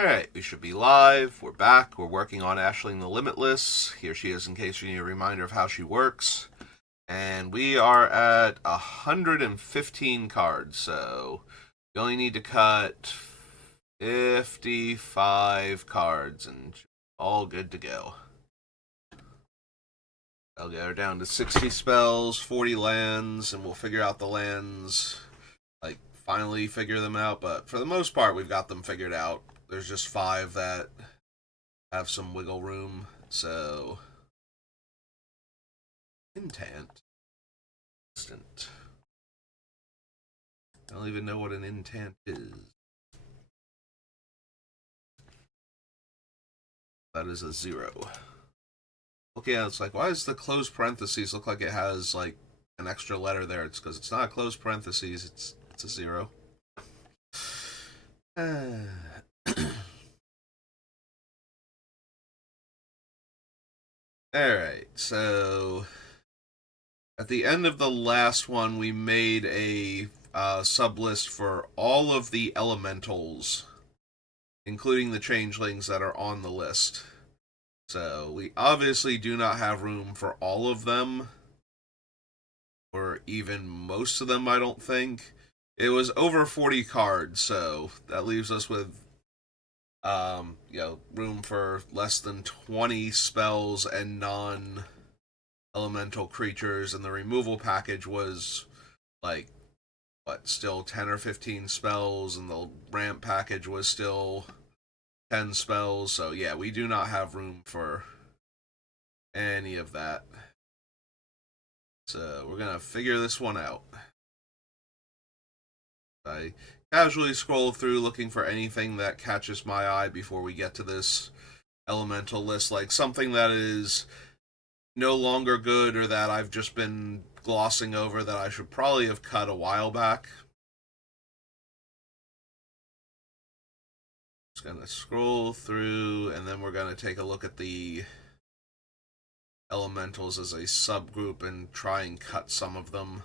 Alright, we should be live. We're back. We're working on Ashling the Limitless. Here she is in case you need a reminder of how she works. And we are at 115 cards, so you only need to cut 55 cards and all good to go. I'll get her down to 60 spells, 40 lands, and we'll figure out the lands, finally figure them out. But for the most part, we've got them figured out. There's just 5 that have some wiggle room, so... Intent. Instant. I don't even know what an intent is. That is a 0. Okay, it's like, why does the closed parentheses look like it has, an extra letter there? It's because it's not a closed parentheses, it's a 0. Alright, so at the end of the last one, we made a sub-list for all of the elementals, including the changelings that are on the list. So we obviously do not have room for all of them, or even most of them, I don't think. It was over 40 cards, so that leaves us with room for less than 20 spells and non-elemental creatures, and the removal package was still 10 or 15 spells, and the ramp package was still 10 spells, so yeah, we do not have room for any of that. So we're gonna figure this one out. I casually scroll through looking for anything that catches my eye before we get to this elemental list, like something that is no longer good or that I've just been glossing over that I should probably have cut a while back. Just gonna scroll through, and then we're gonna take a look at the elementals as a subgroup and try and cut some of them.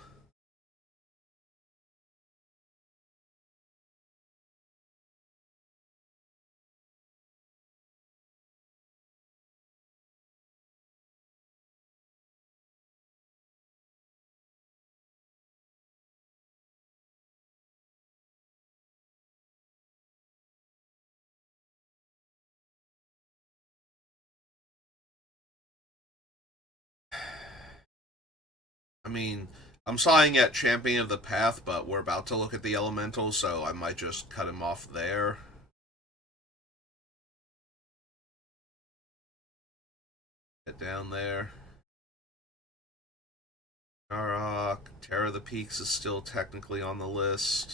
I mean, I'm sawing at Champion of the Path, but we're about to look at the elementals, so I might just cut him off there. Get down there. Narok, Terror of the Peaks is still technically on the list.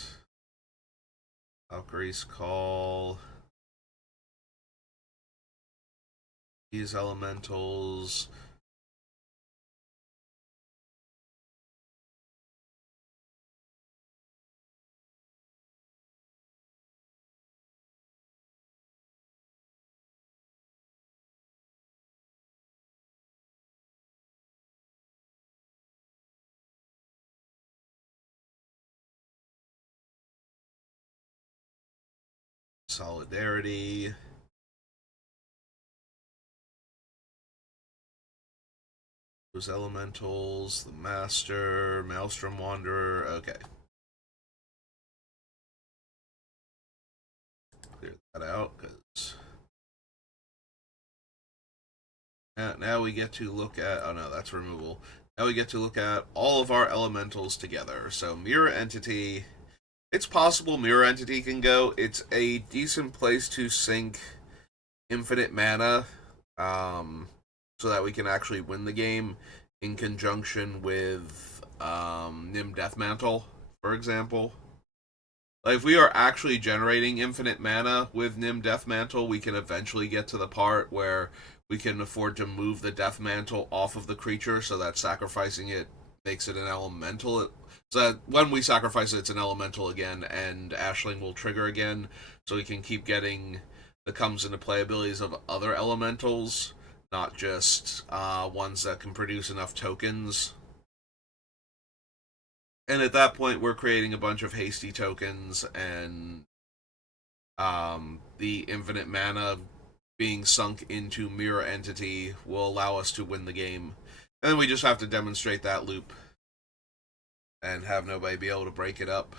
Valkyrie's Call. These elementals. Solidarity. Those elementals, the Master, Maelstrom Wanderer, okay. Clear that out, because... Now we get to look at... Oh no, that's removal. Now we get to look at all of our elementals together. So Mirror Entity... It's possible Mirror Entity can go. It's a decent place to sink infinite mana, so that we can actually win the game in conjunction with Nim Deathmantle, for example. Like, if we are actually generating infinite mana with Nim Deathmantle, we can eventually get to the part where we can afford to move the Deathmantle off of the creature so that sacrificing it makes it an elemental. So that when we sacrifice it, it's an elemental again, and Ashling will trigger again, so we can keep getting the comes into play abilities of other elementals, not just ones that can produce enough tokens. And at that point, we're creating a bunch of hasty tokens and The infinite mana being sunk into Mirror Entity will allow us to win the game. And then we just have to demonstrate that loop and have nobody be able to break it up.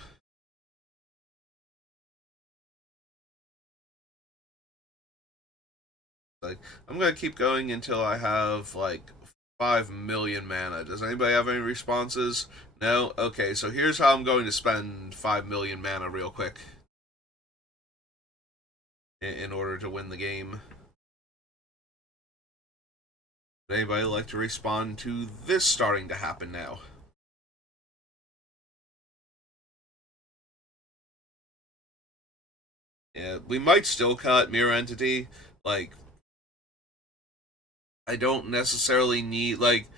Like, I'm gonna keep going until I have like 5 million mana. Does anybody have any responses? No? Okay, so here's how I'm going to spend 5 million mana real quick in order to win the game. Would anybody like to respond to this starting to happen now? Yeah, we might still cut Mirror Entity. Like, I don't necessarily need, like,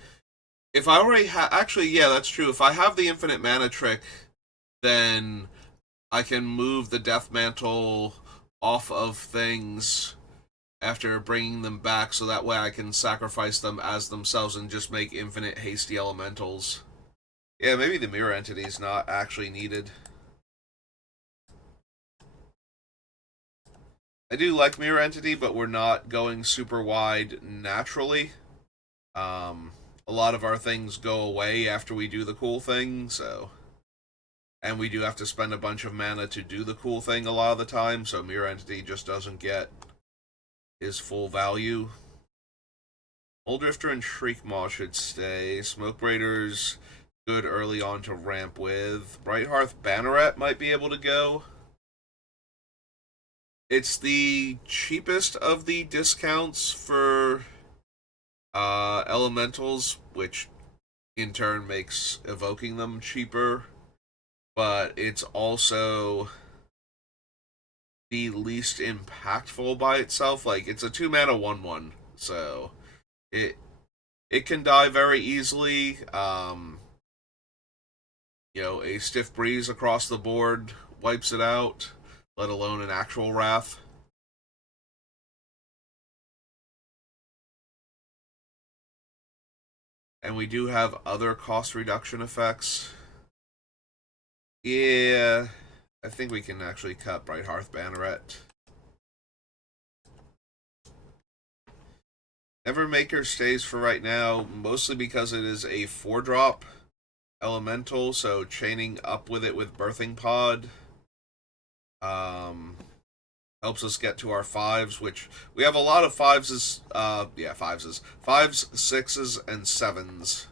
if I already have, actually, yeah, that's true. If I have the infinite mana trick, then I can move the Death Mantle off of things after bringing them back, so that way I can sacrifice them as themselves and just make infinite hasty elementals. Yeah, maybe the Mirror Entity is not actually needed. I do like Mirror Entity, but we're not going super wide naturally. Um, a lot of our things go away after we do the cool thing, so. And we do have to spend a bunch of mana to do the cool thing a lot of the time, so Mirror Entity just doesn't get his full value. Mulldrifter and Shriekmaw should stay. Smoke Raiders, good early on to ramp with. Brighthearth Banneret might be able to go. It's the cheapest of the discounts for elementals, which in turn makes evoking them cheaper. But it's also the least impactful by itself. Like, it's a 2 mana 1/1, so it can die very easily. A stiff breeze across the board wipes it out, let alone an actual wrath. And we do have other cost reduction effects. Yeah, I think we can actually cut Brighthearth Banneret. Evermaker stays for right now, mostly because it is a 4-drop elemental, so chaining up with it with Birthing Pod helps us get to our 5s, which we have a lot of 5s, 5s, 6s, and 7s.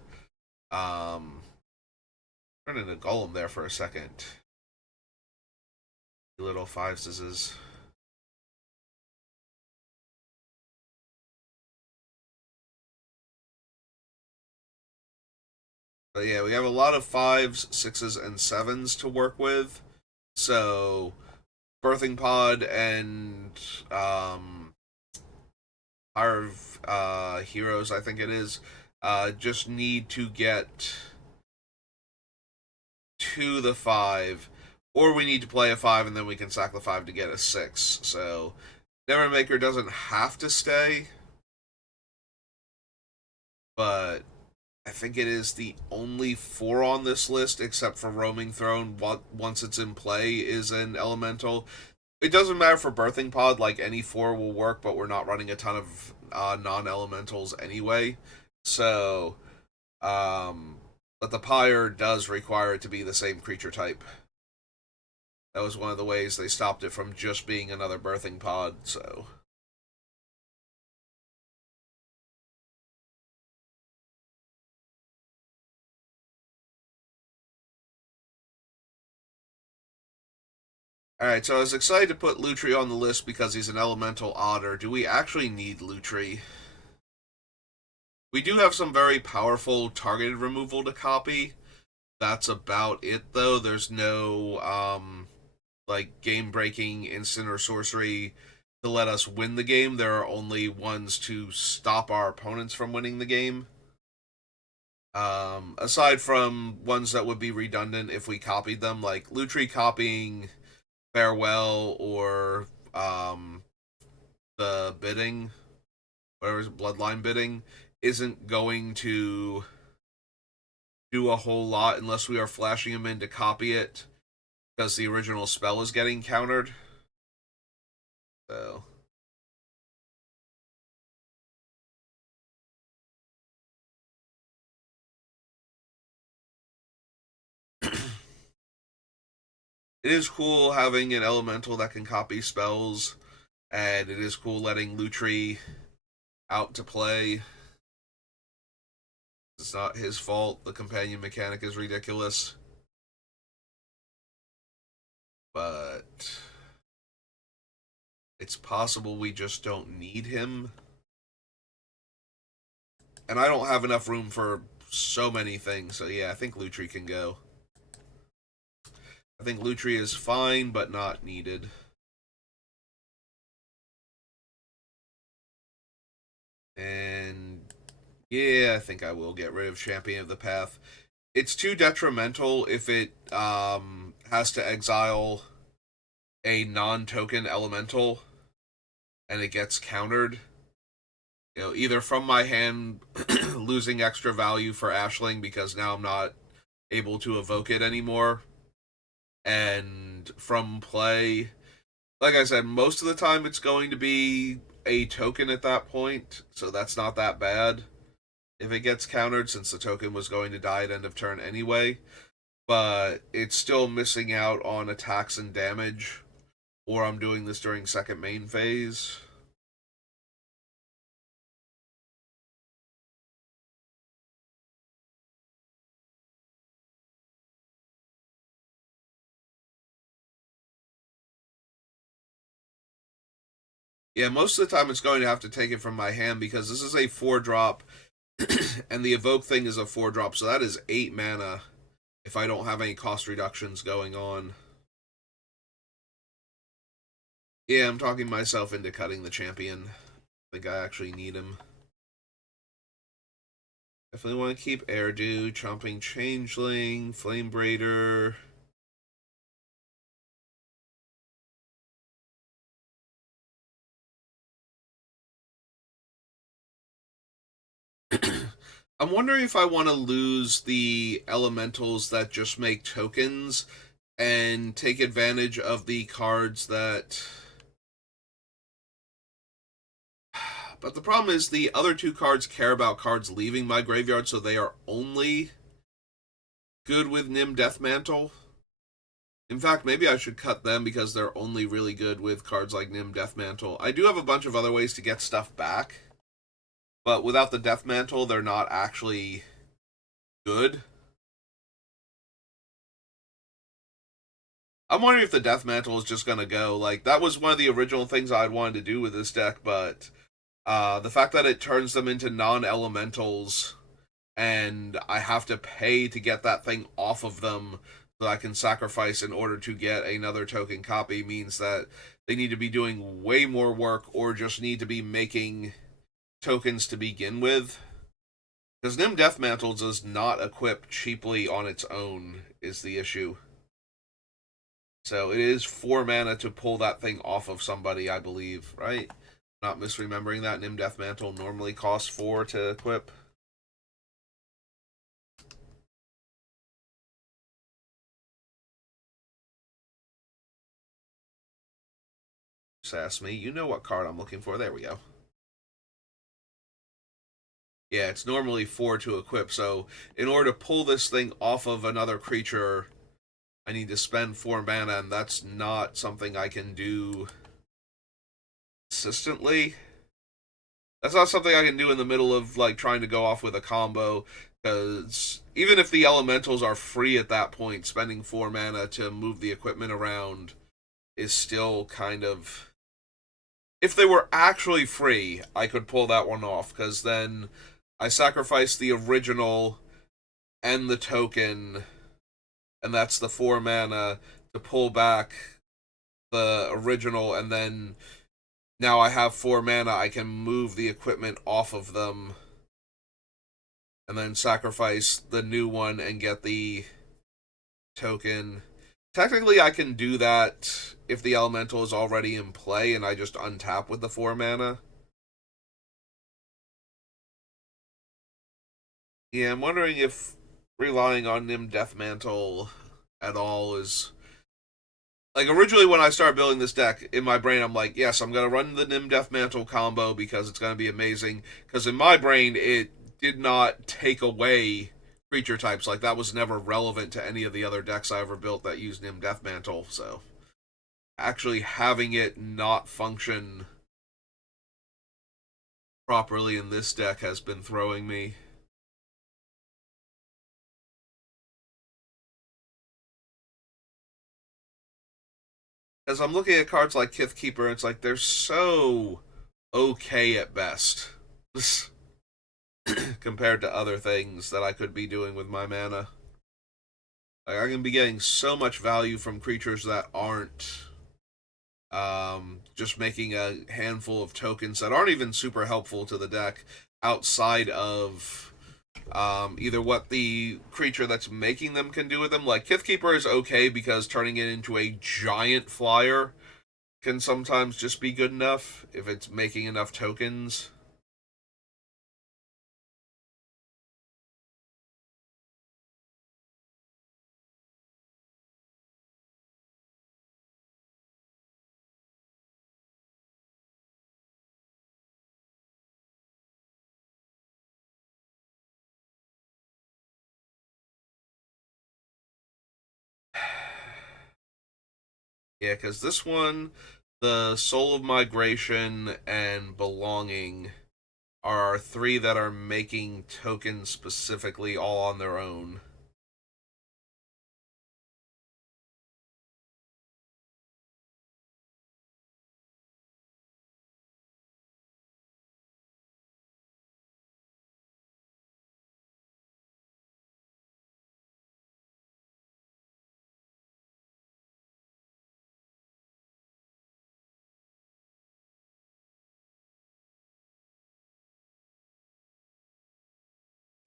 Turn into Golem there for a second. Little 5s. But yeah, we have a lot of 5s, 6s, and 7s to work with. So, Birthing Pod and Power of Heroes, I think it is, just need to get to the 5, or we need to play a 5 and then we can sack the 5 to get a 6. So, Nevermaker doesn't have to stay, but I think it is the only 4 on this list, except for Roaming Throne. Once it's in play, is an elemental. It doesn't matter for Birthing Pod; like any 4 will work, but we're not running a ton of non-elementals anyway. So, but the Pyre does require it to be the same creature type. That was one of the ways they stopped it from just being another Birthing Pod. So. Alright, so I was excited to put Lutri on the list because he's an elemental otter. Do we actually need Lutri? We do have some very powerful targeted removal to copy. That's about it, though. There's no, like, game-breaking instant or sorcery to let us win the game. There are only ones to stop our opponents from winning the game. Aside from ones that would be redundant if we copied them, like Lutri copying Farewell or the bidding, whatever is Bloodline bidding, isn't going to do a whole lot unless we are flashing him in to copy it because the original spell is getting countered. So it is cool having an elemental that can copy spells, and it is cool letting Lutri out to play. It's not his fault. The companion mechanic is ridiculous. But it's possible we just don't need him. And I don't have enough room for so many things. So yeah, I think Lutri can go. I think Lutri is fine, but not needed. And yeah, I think I will get rid of Champion of the Path. It's too detrimental if it has to exile a non-token elemental and it gets countered. You know, either from my hand losing extra value for Ashling because now I'm not able to evoke it anymore, and from play, like I said, most of the time it's going to be a token at that point, so that's not that bad if it gets countered since the token was going to die at end of turn anyway. But it's still missing out on attacks and damage, or I'm doing this during second main phase. Yeah, most of the time it's going to have to take it from my hand because this is a 4-drop, and the evoke thing is a 4-drop, so that is 8 mana if I don't have any cost reductions going on. Yeah, I'm talking myself into cutting the champion. I think I actually need him. Definitely want to keep Airdew, Chomping Changeling, Flame Braider. I'm wondering if I want to lose the elementals that just make tokens and take advantage of the cards that. But the problem is the other two cards care about cards leaving my graveyard, so they are only good with Nim Deathmantle. In fact, maybe I should cut them because they're only really good with cards like Nim Deathmantle. I do have a bunch of other ways to get stuff back, but without the Deathmantle, they're not actually good. I'm wondering if the Deathmantle is just going to go. Like, that was one of the original things I wanted to do with this deck, but the fact that it turns them into non-elementals and I have to pay to get that thing off of them that I can sacrifice in order to get another token copy means that they need to be doing way more work or just need to be making tokens to begin with. Because Nim Deathmantle does not equip cheaply on its own, is the issue. So it is 4 mana to pull that thing off of somebody, I believe, right? Not misremembering that. Nim Deathmantle normally costs 4 to equip. Sass me. You know what card I'm looking for. There we go. Yeah, it's normally 4 to equip, so in order to pull this thing off of another creature, I need to spend 4 mana, and that's not something I can do consistently. That's not something I can do in the middle of, like, trying to go off with a combo, because even if the elementals are free at that point, spending 4 mana to move the equipment around is still kind of... If they were actually free, I could pull that one off, because then I sacrifice the original and the token, and that's the 4 mana to pull back the original, and then now I have 4 mana, I can move the equipment off of them, and then sacrifice the new one and get the token. Technically, I can do that if the elemental is already in play and I just untap with the 4 mana. Yeah, I'm wondering if relying on Nim Deathmantle at all is like originally when I started building this deck in my brain, I'm like, yes, I'm gonna run the Nim Death Mantle combo because it's gonna be amazing. Because in my brain, it did not take away creature types. Like that was never relevant to any of the other decks I ever built that used Nim Death Mantle. So actually having it not function properly in this deck has been throwing me. As I'm looking at cards like Kith Keeper, it's like they're so okay at best compared to other things that I could be doing with my mana. Like I can be getting so much value from creatures that aren't just making a handful of tokens that aren't even super helpful to the deck outside of either what the creature that's making them can do with them. Like Kithkeeper is okay because turning it into a giant flyer can sometimes just be good enough if it's making enough tokens. Yeah, because this one, the Soul of Migration and Belonging are three that are making tokens specifically all on their own.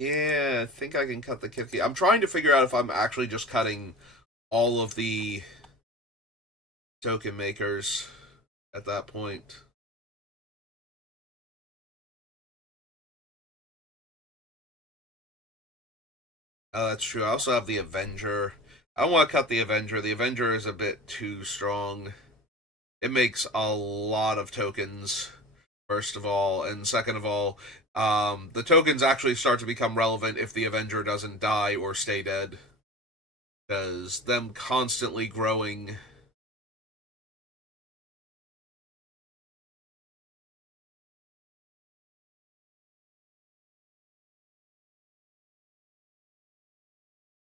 Yeah, I think I can cut the Kithki. I'm trying to figure out if I'm actually just cutting all of the token makers at that point. Oh, that's true. I also have the Avenger. I don't want to cut the Avenger. The Avenger is a bit too strong. It makes a lot of tokens, first of all, and second of all, the tokens actually start to become relevant if the Avenger doesn't die or stay dead, because them constantly growing.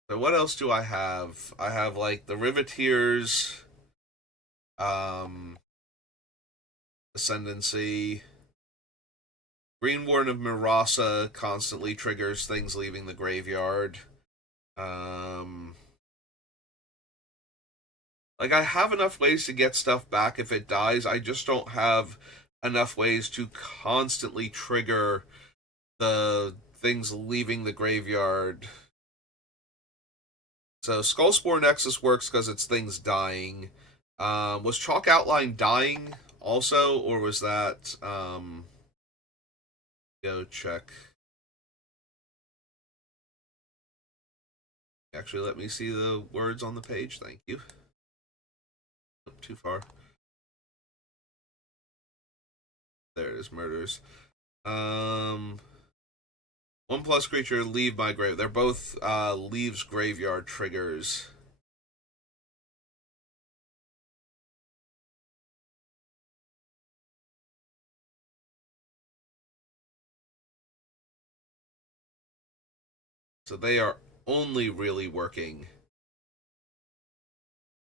So what else do I have? I have like the Riveteers, um, Ascendancy. Green Warden of Mirasa constantly triggers things leaving the graveyard. Um, like I have enough ways to get stuff back if it dies. I just don't have enough ways to constantly trigger the things leaving the graveyard. So Skullspore Nexus works because it's things dying. Was Chalk Outline dying also, or was that go check? Actually, let me see the words on the page. Thank you. Too far. There it is. Murders. Um, 1+ creature leave my grave. They're both leaves graveyard triggers. So they are only really working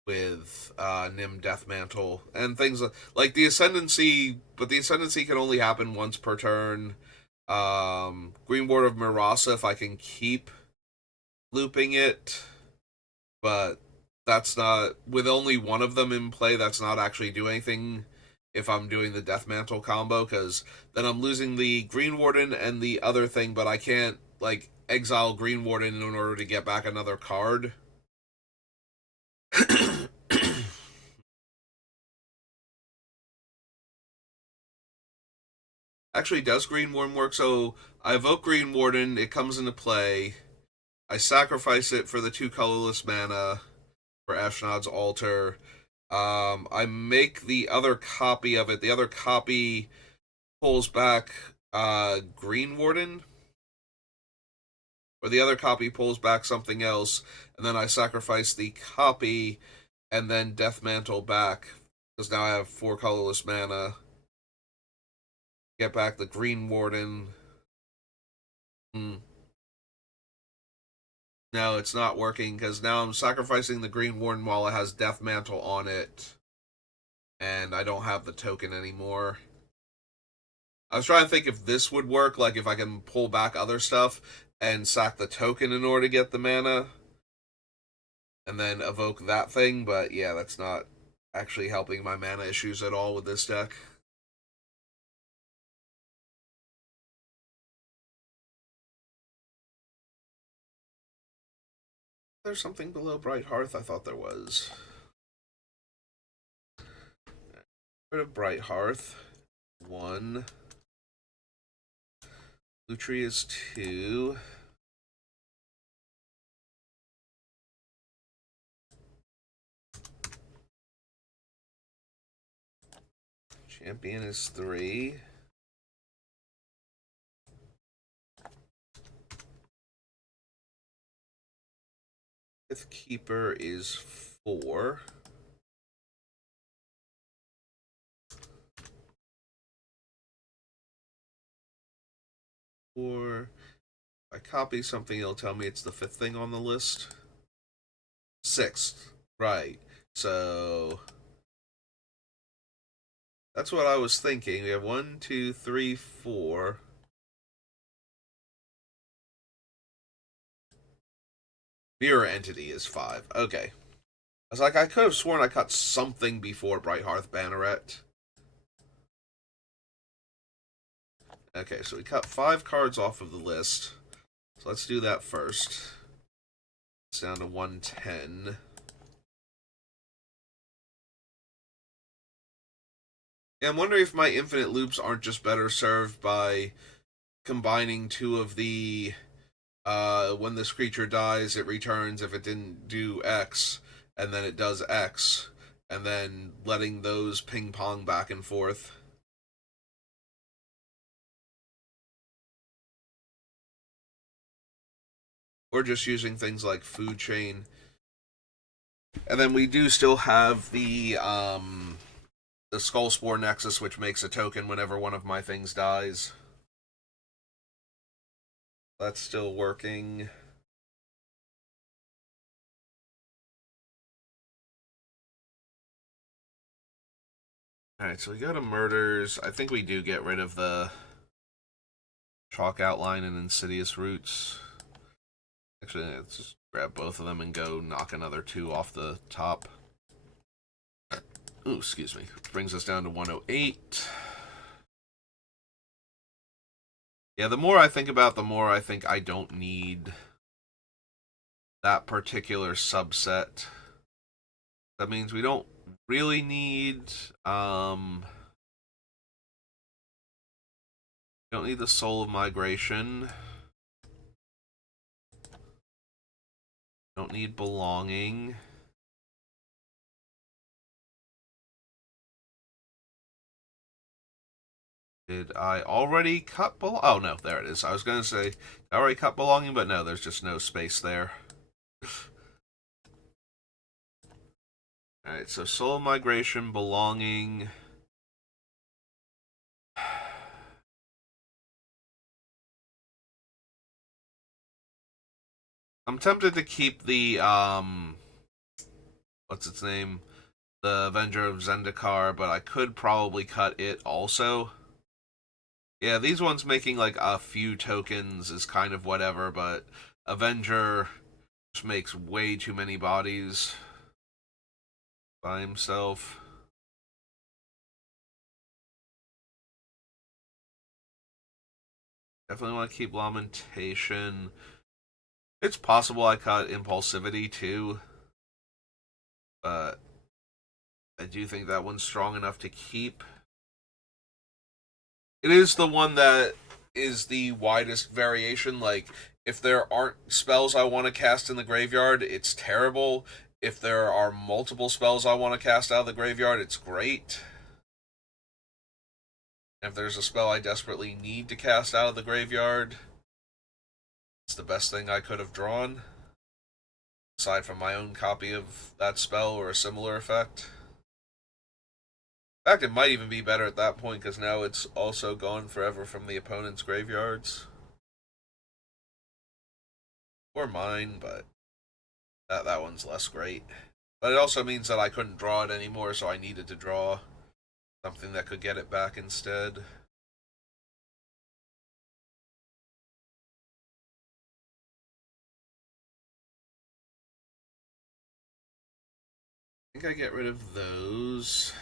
with Nim Deathmantle and things like the Ascendancy, but the Ascendancy can only happen once per turn. Green Ward of Mirasa, if I can keep looping it, but that's not with only one of them in play. That's not actually doing anything if I'm doing the Death Mantle combo, because then I'm losing the Green Warden and the other thing, but I can't like exile Green Warden in order to get back another card. Actually, does Green Warden work? So I evoke Green Warden, it comes into play. I sacrifice it for the 2 colorless mana for Ashnod's Altar. I make the other copy of it. The other copy pulls back Green Warden, or the other copy pulls back something else, and then I sacrifice the copy and then Death Mantle back, because now I have 4 colorless mana. Get back the Green Warden. No, it's not working, because now I'm sacrificing the Green Warden while it has Death Mantle on it, and I don't have the token anymore. I was trying to think if this would work, like if I can pull back other stuff and sack the token in order to get the mana, and then evoke that thing, but yeah, that's not actually helping my mana issues at all with this deck. There's something below Bright Hearth? I thought there was. Rid of Bright Hearth. 1. Lutri is 2. Champion is 3. Fifth Keeper is 4. If I copy something, it'll tell me it's the 5th thing on the list. 6th. Right. So that's what I was thinking. We have 1, 2, 3, 4. Mirror Entity is 5. Okay. I was like, I could have sworn I cut something before Bright Hearth Banneret. Okay, so we cut 5 cards off of the list. So let's do that first. It's down to 110. Yeah, I'm wondering if my infinite loops aren't just better served by combining 2 of the when this creature dies, it returns if it didn't do X, and then it does X, and then letting those ping pong back and forth. Or just using things like Food Chain. And then we do still have the Skull Spore Nexus, which makes a token whenever one of my things dies. That's still working. Alright, so we go to Murders. I think we do get rid of the Chalk Outline and Insidious Roots. Actually, let's just grab both of them and go knock another 2 off the top. Ooh, excuse me. Brings us down to 108. Yeah, the more I think about, the more I think I don't need that particular subset. That means we don't really need don't need the Soul of Migration. Don't need Belonging. Did I already cut Oh, no, there it is. I was going to say, I already cut Belonging, but no, there's just no space there. Alright, so Soul of Migration, Belonging. I'm tempted to keep the, what's its name? The Avenger of Zendikar, but I could probably cut it also. Yeah, these ones making like a few tokens is kind of whatever, but Avenger just makes way too many bodies by himself. Definitely want to keep Lamentation. It's possible I cut Impulsivity too, but I do think that one's strong enough to keep. It is the one that is the widest variation. Like, if there aren't spells I want to cast in the graveyard, it's terrible. If there are multiple spells I want to cast out of the graveyard, it's great. If there's a spell I desperately need to cast out of the graveyard, it's the best thing I could have drawn, aside from my own copy of that spell or a similar effect. In fact, it might even be better at that point because now it's also gone forever from the opponent's graveyards. Or mine, but that one's less great. But it also means that I couldn't draw it anymore, so I needed to draw something that could get it back instead. I think I get rid of those.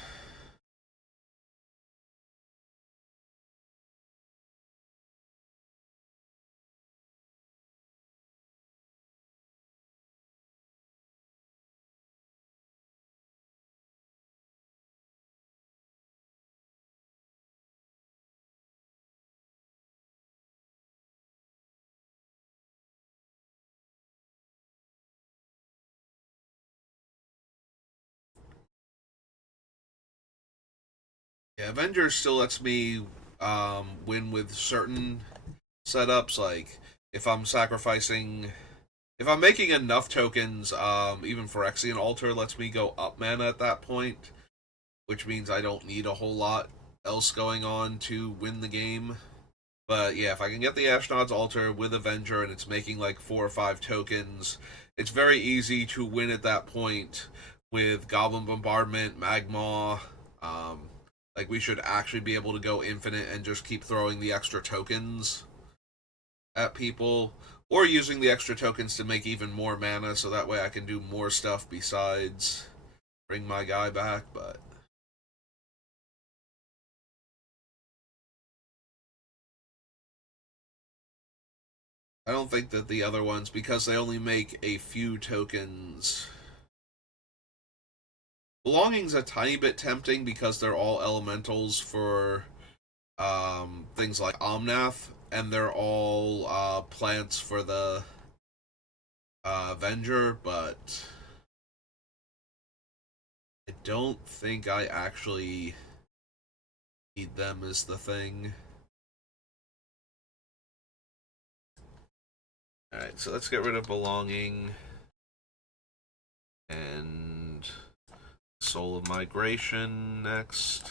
Yeah, Avengers still lets me win with certain setups. Like if I'm sacrificing, if I'm making enough tokens, even Phyrexian Altar lets me go up mana at that point, which means I don't need a whole lot else going on to win the game. But yeah, if I can get the Ashnod's Altar with Avenger and it's making like 4 or 5 tokens, it's very easy to win at that point with Goblin Bombardment, Magmaw. Um, like we should actually be able to go infinite and just keep throwing the extra tokens at people, or using the extra tokens to make even more mana, so that way I can do more stuff besides bring my guy back. But I don't think that the other ones, because they only make a few tokens. Belonging's a tiny bit tempting because they're all elementals for things like Omnath, and they're all plants for the Avenger, but I don't think I actually need them as the thing. Alright, so let's get rid of Belonging and Soul of Migration next.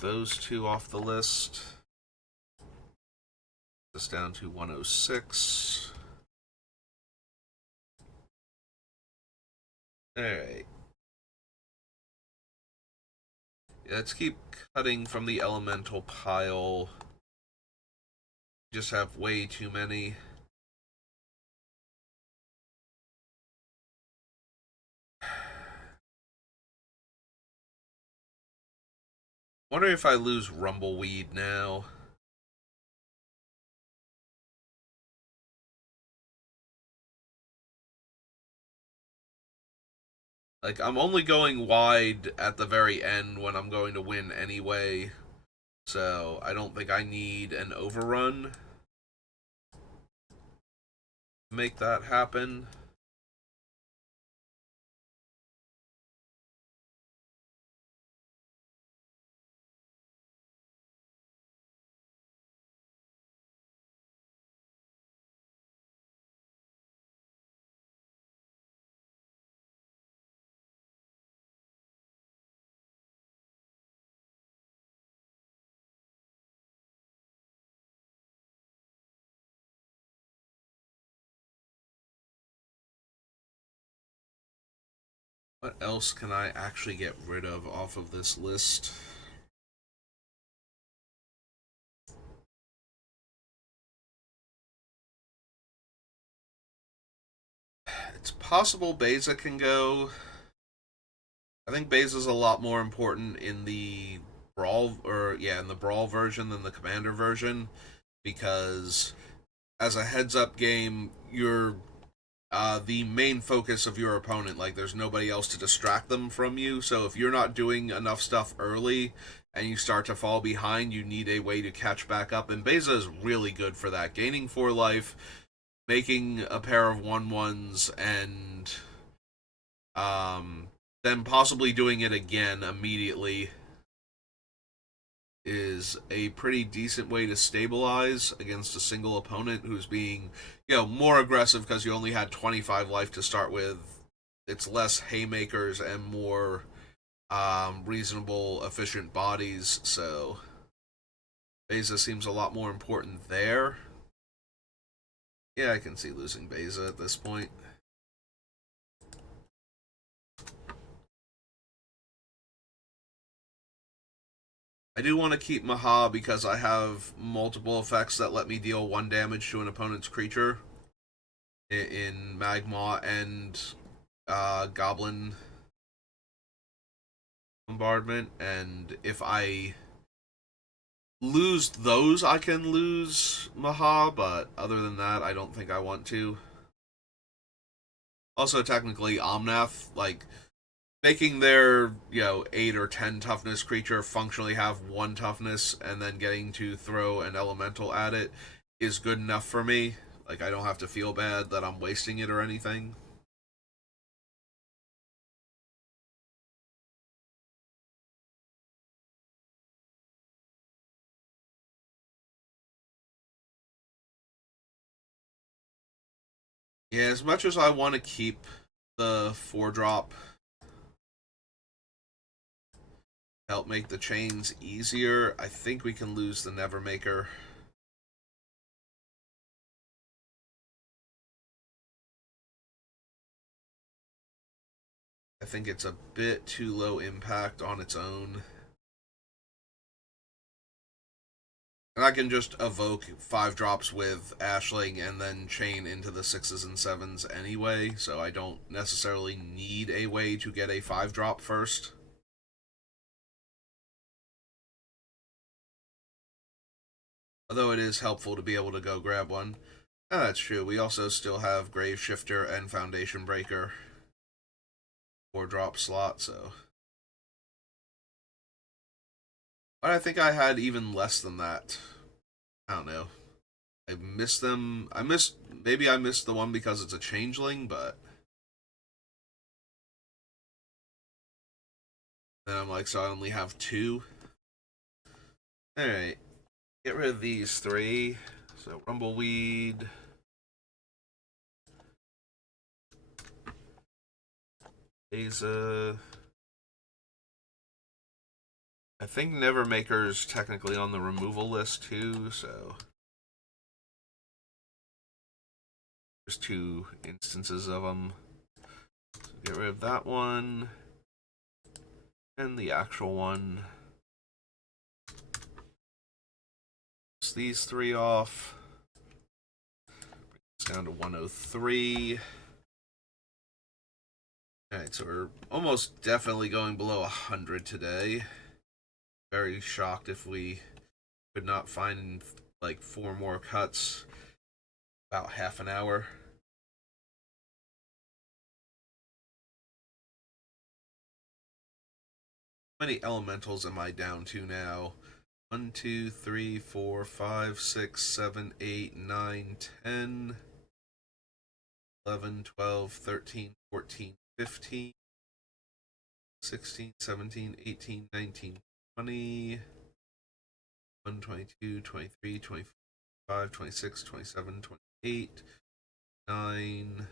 Those two off the list. This down to 106. Alright. Yeah, let's keep cutting from the elemental pile. Just have way too many. Wonder if I lose Rumbleweed now. Like, I'm only going wide at the very end when I'm going to win anyway. So, I don't think I need an overrun to make that happen. What else can I actually get rid of off of this list? It's possible Beza can go. I think Beza's a lot more important in the Brawl, or yeah, in the Brawl version than the Commander version, because as a heads up game, you're the main focus of your opponent. Like, there's nobody else to distract them from you. So if you're not doing enough stuff early, and you start to fall behind, you need a way to catch back up. And Beza is really good for that, gaining 4 life, making a pair of 1/1s, and then possibly doing it again immediately is a pretty decent way to stabilize against a single opponent who's being, more aggressive because you only had 25 life to start with. It's less haymakers and more reasonable, efficient bodies, so Beza seems a lot more important there. Yeah, I can see losing Beza at this point. I do want to keep Maha because I have multiple effects that let me deal 1 damage to an opponent's creature in Magma and Goblin Bombardment, and if I lose those, I can lose Maha, but other than that, I don't think I want to. Also, technically, Omnath, like, making their, 8 or 10 toughness creature functionally have 1 toughness and then getting to throw an elemental at it is good enough for me. Like, I don't have to feel bad that I'm wasting it or anything. Yeah, as much as I want to keep the 4-drop, help make the chains easier, I think we can lose the Nevermaker. I think it's a bit too low impact on its own. And I can just evoke 5-drops with Ashling and then chain into the 6s and 7s anyway, so I don't necessarily need a way to get a 5-drop first. Although it is helpful to be able to go grab one. Oh, that's true. We also still have Grave Shifter and Foundation Breaker 4-drop slot, so. But I think I had even less than that. I don't know. I missed them. Maybe I missed the one because it's a changeling, but then I'm like, so I only have 2. Alright. Get rid of these 3. So, Rumbleweed. Beza. I think Nevermaker's technically on the removal list too, so. There's 2 instances of them. So get rid of that one. And the actual one. Just these 3 off. Bring this down to 103. Alright, so we're almost definitely going below 100 today. Very shocked if we could not find like 4 more cuts about half an hour. How many elementals am I down to now? 1, 2, 3, 4, 5, 6, 7, 8, 9, 10, 11, 12, 13, 14, 15, 16, 17, 18, 19, 20, 21, 22, 23, 25, 26, 27, 28, 9,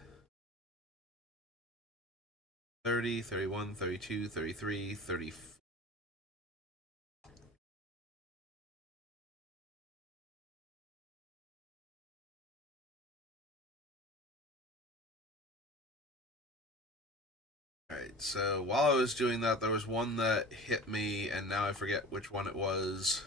30, 31, 32, 33, 34. Alright, so while I was doing that, there was one that hit me, and now I forget which one it was.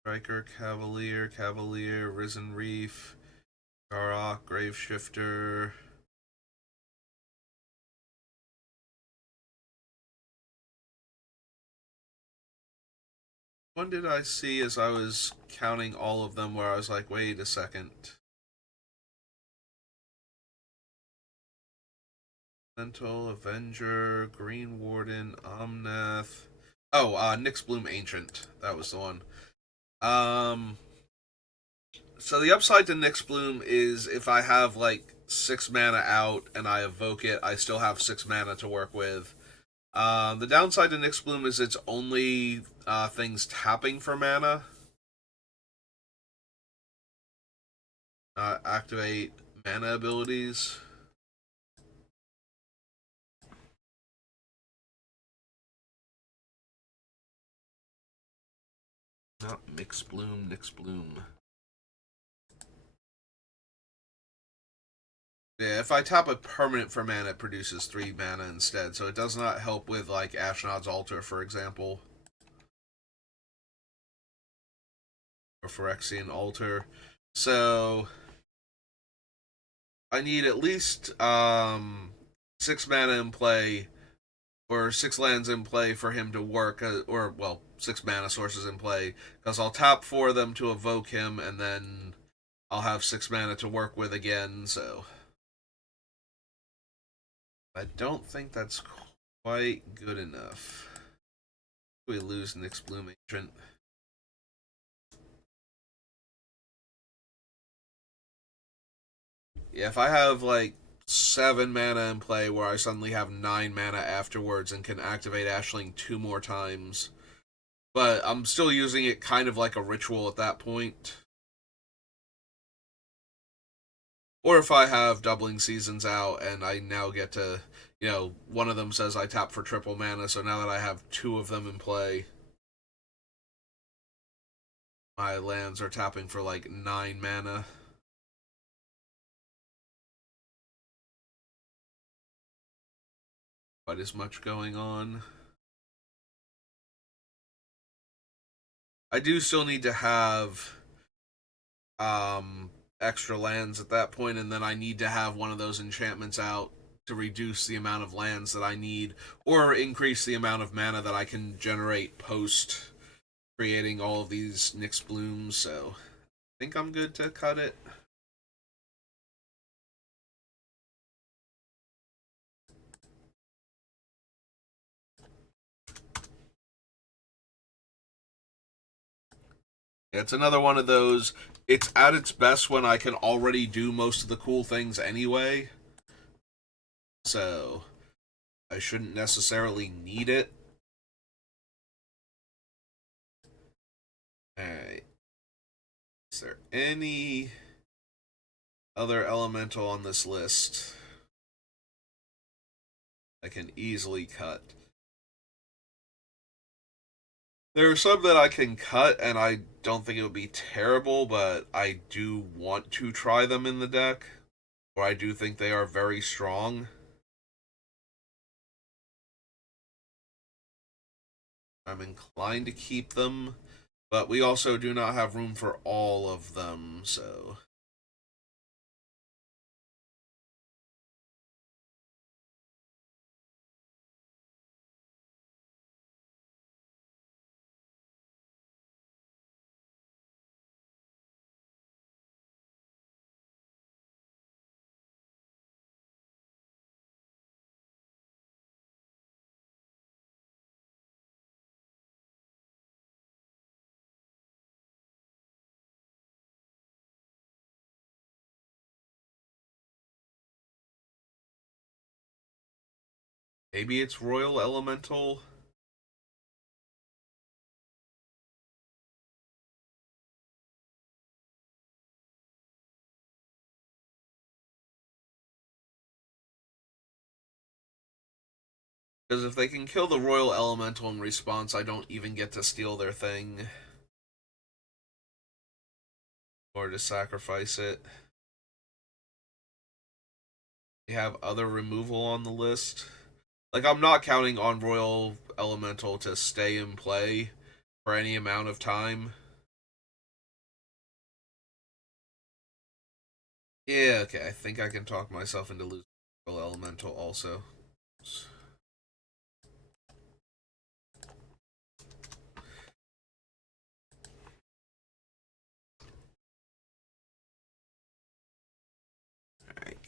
Striker, Cavalier, Cavalier, Risen Reef, Garok, Grave Shifter. One did I see as I was counting all of them where I was like, wait a second. Elemental, Avenger, Green Warden, Omnath. Oh, Nyx Bloom Ancient. That was the one. Um, so the upside to Nyx Bloom is if I have like 6 mana out and I evoke it, I still have 6 mana to work with. The downside to Nyx Bloom is it's only things tapping for mana. Activate mana abilities. Not Nyx Bloom, Nyx Bloom. Yeah, if I tap a permanent for mana, it produces 3 mana instead, so it does not help with, like, Ashnod's Altar, for example. Or Phyrexian Altar. So, I need at least 6 mana in play, or 6 lands in play for him to work, or, well, 6 mana sources in play, because I'll tap 4 of them to evoke him, and then I'll have 6 mana to work with again, so... I don't think that's quite good enough. We lose Nyx Bloom Ancient. Yeah, if I have like 7 mana in play where I suddenly have 9 mana afterwards and can activate Ashling 2 more times, but I'm still using it kind of like a ritual at that point. Or if I have doubling seasons out and I now get to, one of them says I tap for triple mana, so now that I have 2 of them in play, my lands are tapping for like 9 mana. Quite as much going on. I do still need to have extra lands at that point, and then I need to have one of those enchantments out to reduce the amount of lands that I need, or increase the amount of mana that I can generate post creating all of these Nyx Blooms, so I think I'm good to cut it. It's another one of those, it's at its best when I can already do most of the cool things anyway, so I shouldn't necessarily need it. Alright. Is there any other elemental on this list I can easily cut? There are some that I can cut, and I don't think it would be terrible, but I do want to try them in the deck, or I do think they are very strong. I'm inclined to keep them, but we also do not have room for all of them, so... Maybe it's Royal Elemental? Because if they can kill the Royal Elemental in response, I don't even get to steal their thing. Or to sacrifice it. We have other removal on the list. Like, I'm not counting on Royal Elemental to stay in play for any amount of time. Yeah, okay, I think I can talk myself into losing Royal Elemental also.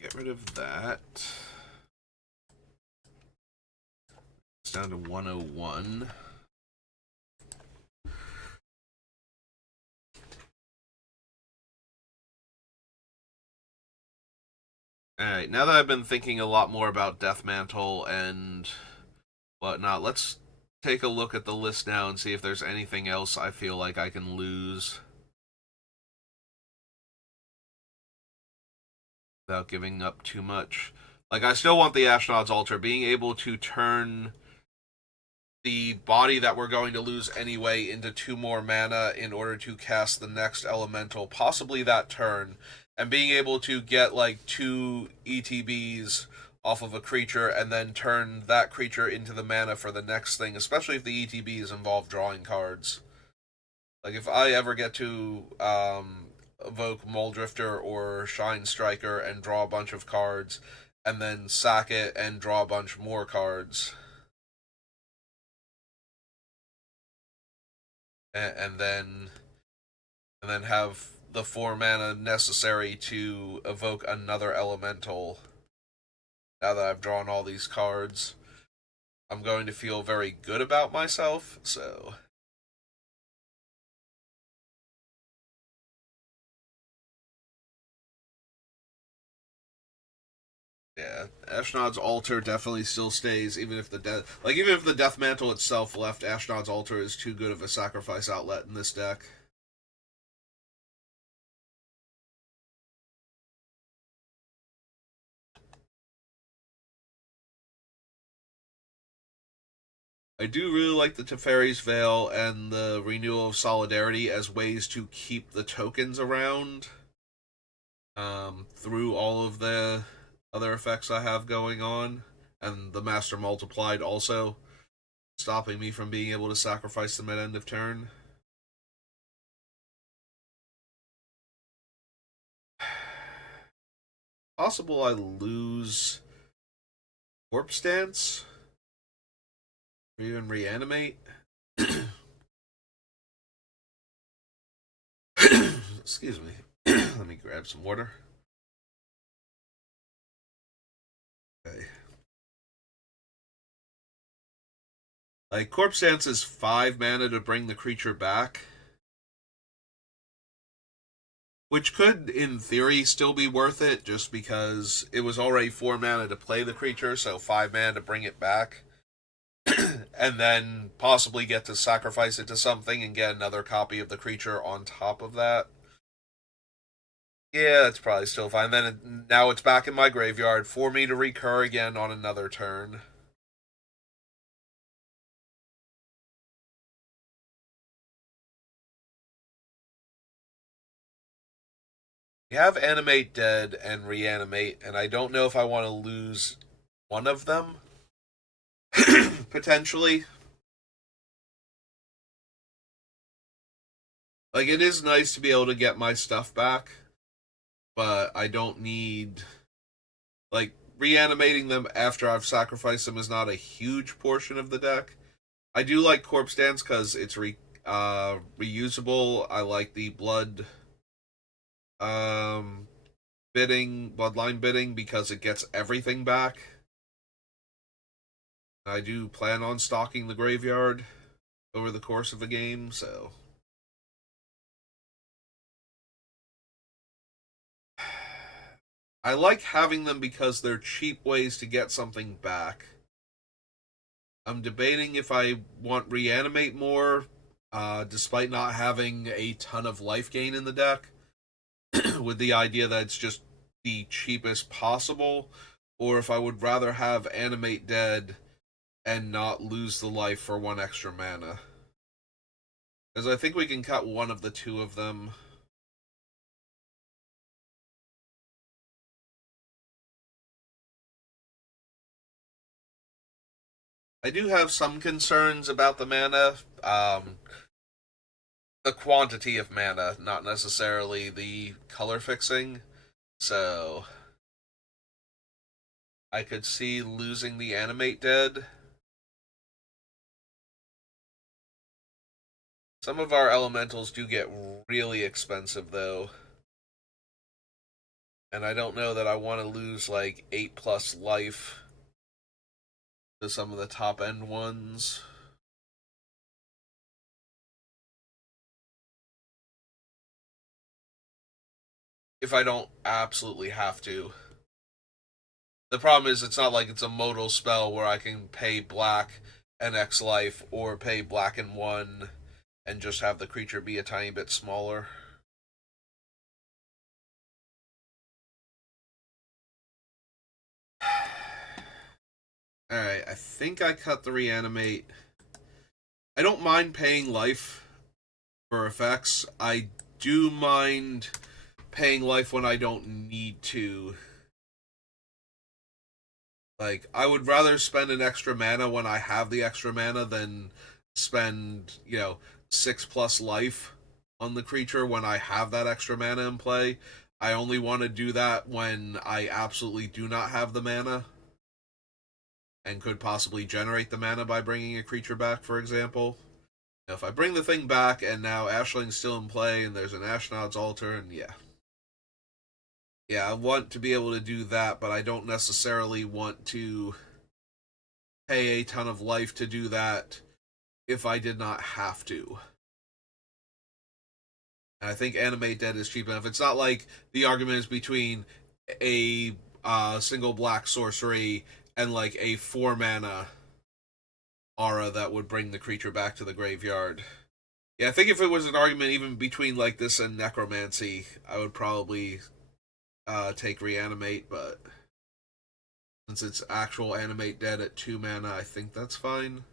Get rid of that. It's down to 101. Alright, now that I've been thinking a lot more about Death Mantle and whatnot, let's take a look at the list now and see if there's anything else I feel like I can lose without giving up too much. Like, I still want the Astronaut's Altar. Being able to turn the body that we're going to lose anyway into 2 more mana in order to cast the next elemental, possibly that turn, and being able to get like 2 ETBs off of a creature and then turn that creature into the mana for the next thing, especially if the ETBs involve drawing cards. Like, if I ever get to evoke Muldrifter or Shine Striker and draw a bunch of cards, and then sack it and draw a bunch more cards, and then have the 4 mana necessary to evoke another elemental. Now that I've drawn all these cards, I'm going to feel very good about myself, so yeah, Ashnod's Altar definitely still stays, even if the Death Mantle itself left, Ashnod's Altar is too good of a sacrifice outlet in this deck. I do really like the Teferi's Veil and the Renewal of Solidarity as ways to keep the tokens around through all of the other effects I have going on, and the Master Multiplied also stopping me from being able to sacrifice them at end of turn. Possible I lose Corpse Dance, or even Reanimate. Excuse me. Let me grab some water. Okay. Like, Corpse Dance is 5 mana to bring the creature back, which could, in theory, still be worth it, just because it was already 4 mana to play the creature, so 5 mana to bring it back. And then possibly get to sacrifice it to something and get another copy of the creature on top of that. Yeah, that's probably still fine. Now it's back in my graveyard for me to recur again on another turn. We have Animate Dead and Reanimate, and I don't know if I want to lose one of them. Potentially. Like, it is nice to be able to get my stuff back, but I don't need. Like, reanimating them after I've sacrificed them is not a huge portion of the deck. I do like Corpse Dance because it's reusable. I like the um, bloodline bidding, because it gets everything back. I do plan on stocking the graveyard over the course of a game, so I like having them because they're cheap ways to get something back. I'm debating if I want Reanimate more, despite not having a ton of life gain in the deck, with the idea that it's just the cheapest possible, or if I would rather have Animate Dead and not lose the life for 1 extra mana. Because I think we can cut one of the 2 of them. I do have some concerns about the mana. The quantity of mana, not necessarily the color fixing. So I could see losing the Animate Dead. Some of our elementals do get really expensive, though. And I don't know that I want to lose like 8 plus life to some of the top end ones. If I don't absolutely have to. The problem is, it's not like it's a modal spell where I can pay black and X life or pay black and 1 and just have the creature be a tiny bit smaller. Alright, I think I cut the reanimate. I don't mind paying life for effects. I do mind paying life when I don't need to. Like, I would rather spend an extra mana when I have the extra mana than spend, 6 plus life on the creature when I have that extra mana in play. I only want to do that when I absolutely do not have the mana and could possibly generate the mana by bringing a creature back, for example. Now, if I bring the thing back and now Ashling's still in play and there's an Ashnod's Altar, and yeah. Yeah, I want to be able to do that, but I don't necessarily want to pay a ton of life to do that if I did not have to. And I think Animate Dead is cheap enough. It's not like the argument is between a single black sorcery and like a 4 mana aura that would bring the creature back to the graveyard. Yeah, I think if it was an argument even between like this and Necromancy, I would probably take Reanimate, but since it's actual Animate Dead at 2 mana, I think that's fine.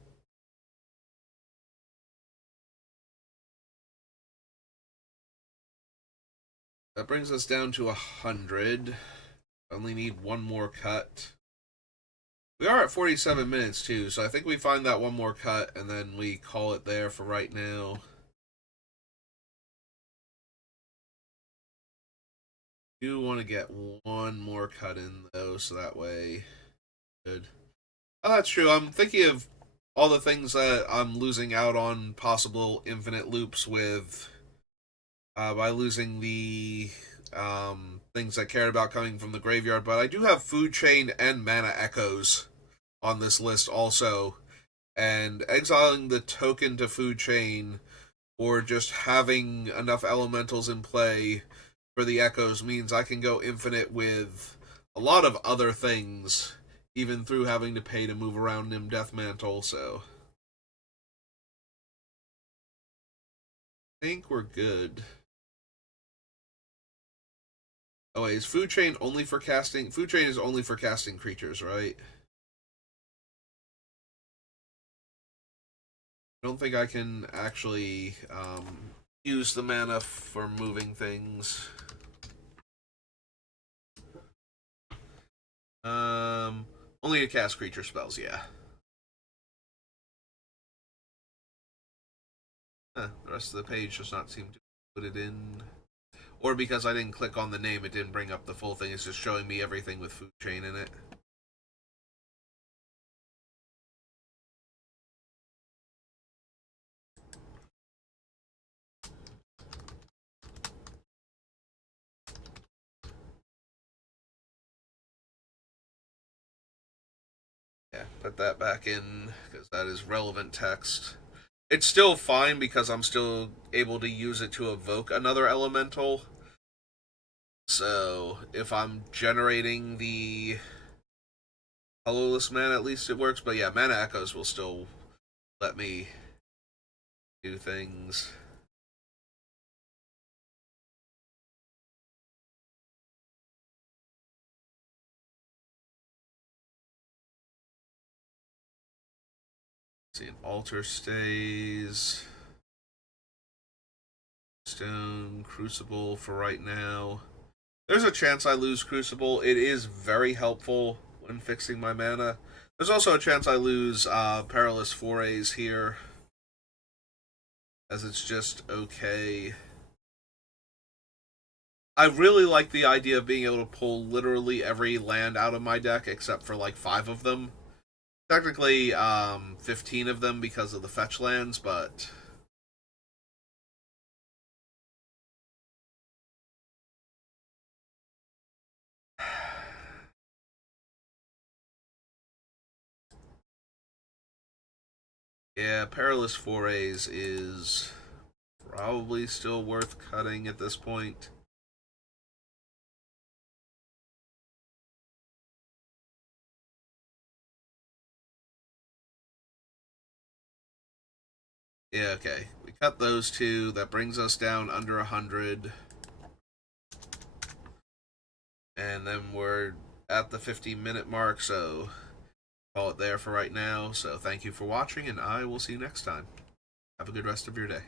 That brings us down to 100. Only need one more cut. We are at 47 minutes too, so I think we find that one more cut and then we call it there for right now. Do want to get one more cut in though, so that way good. Oh, that's true. I'm thinking of all the things that I'm losing out on possible infinite loops with by losing the things I cared about coming from the graveyard, but I do have Food Chain and Mana Echoes on this list also, and exiling the token to Food Chain or just having enough elementals in play for the Echoes means I can go infinite with a lot of other things, even through having to pay to move around Nim Deathmantle, so I think we're good. Oh wait, is Food Chain only for casting? Food Chain is only for casting creatures, right? I don't think I can actually use the mana for moving things. Only to cast creature spells, yeah. The rest of the page does not seem to put it in. Or because I didn't click on the name, it didn't bring up the full thing. It's just showing me everything with Food Chain in it. Yeah, put that back in, because that is relevant text. It's still fine because I'm still able to use it to evoke another elemental. So if I'm generating the colorless mana, at least it works. But yeah, Mana Echoes will still let me do things. Let's see, an altar stays. Stone, Crucible for right now. There's a chance I lose Crucible. It is very helpful when fixing my mana. There's also a chance I lose Perilous Forays here, as it's just okay. I really like the idea of being able to pull literally every land out of my deck except for like 5 of them. Technically, 15 of them because of the fetch lands, but Yeah, Perilous Forays is probably still worth cutting at this point. Yeah, okay. We cut those two. That brings us down under 100. And then we're at the 15-minute mark, so call it there for right now. So thank you for watching, and I will see you next time. Have a good rest of your day.